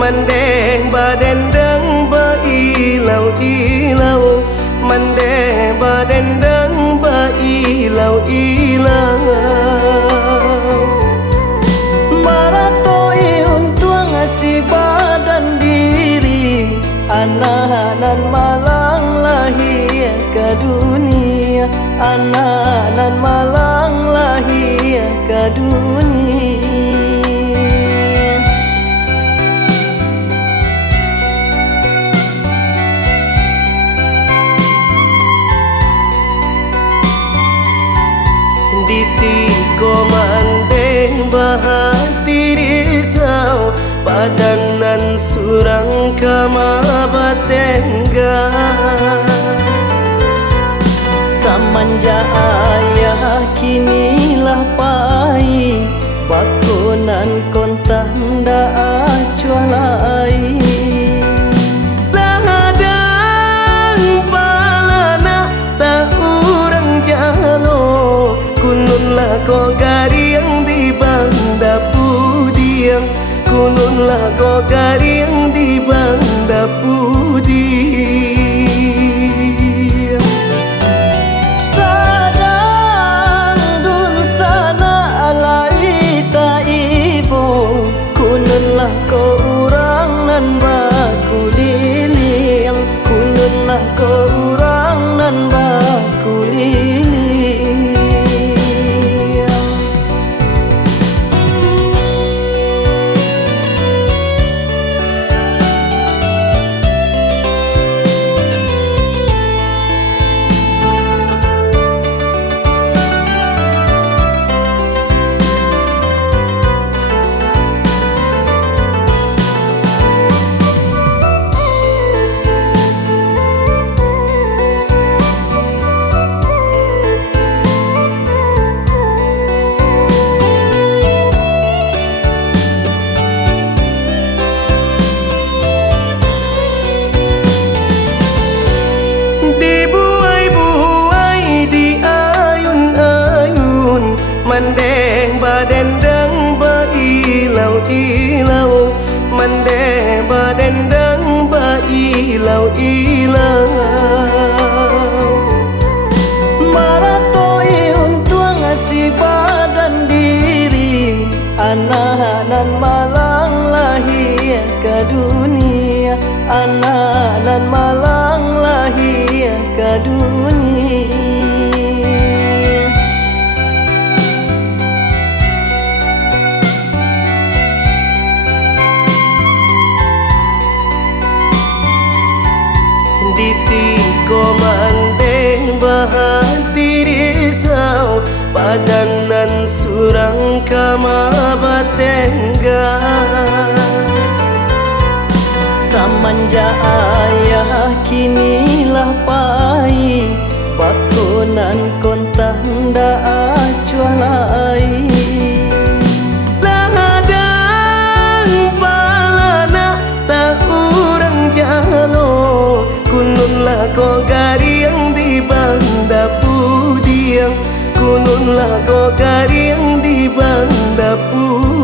Mandeng badendeng bailau-ilau, mandeng badendeng bailau-ilau. Maratoi untuk ngasih badan diri, anak-anak malang lahir ke dunia, anak-anak malang lahir ke dunia. Di siko mandeng bahati risau, padanan surang kama batengga. Samanja ayah kinilah pai, bakunan kontan da acualai. Sahadang palana tak urang jalo, kununlah ko gariang di banda pudiang, kununlah ko gariang di banda pudiang. Sadang dun sana alai ta ibu, kununlah ko urang nan baku liliang, kununlah ko urang nan baku liliang. Mandeng badendeng bailau-ilau, mandeng badendeng bailau-ilau. Maratoi untuk ngasih badan diri, anak-anak malang lahir ke dunia, anak-anak malang lahir ke dunia. Di siko mandeng bahati risau, padanan surang kama batengga. Samanja ayah kinilah pai, bakunan kontan da acualai. Kununlah ko gariang di banda pudiang, kununlah ko gariang di banda pudiang.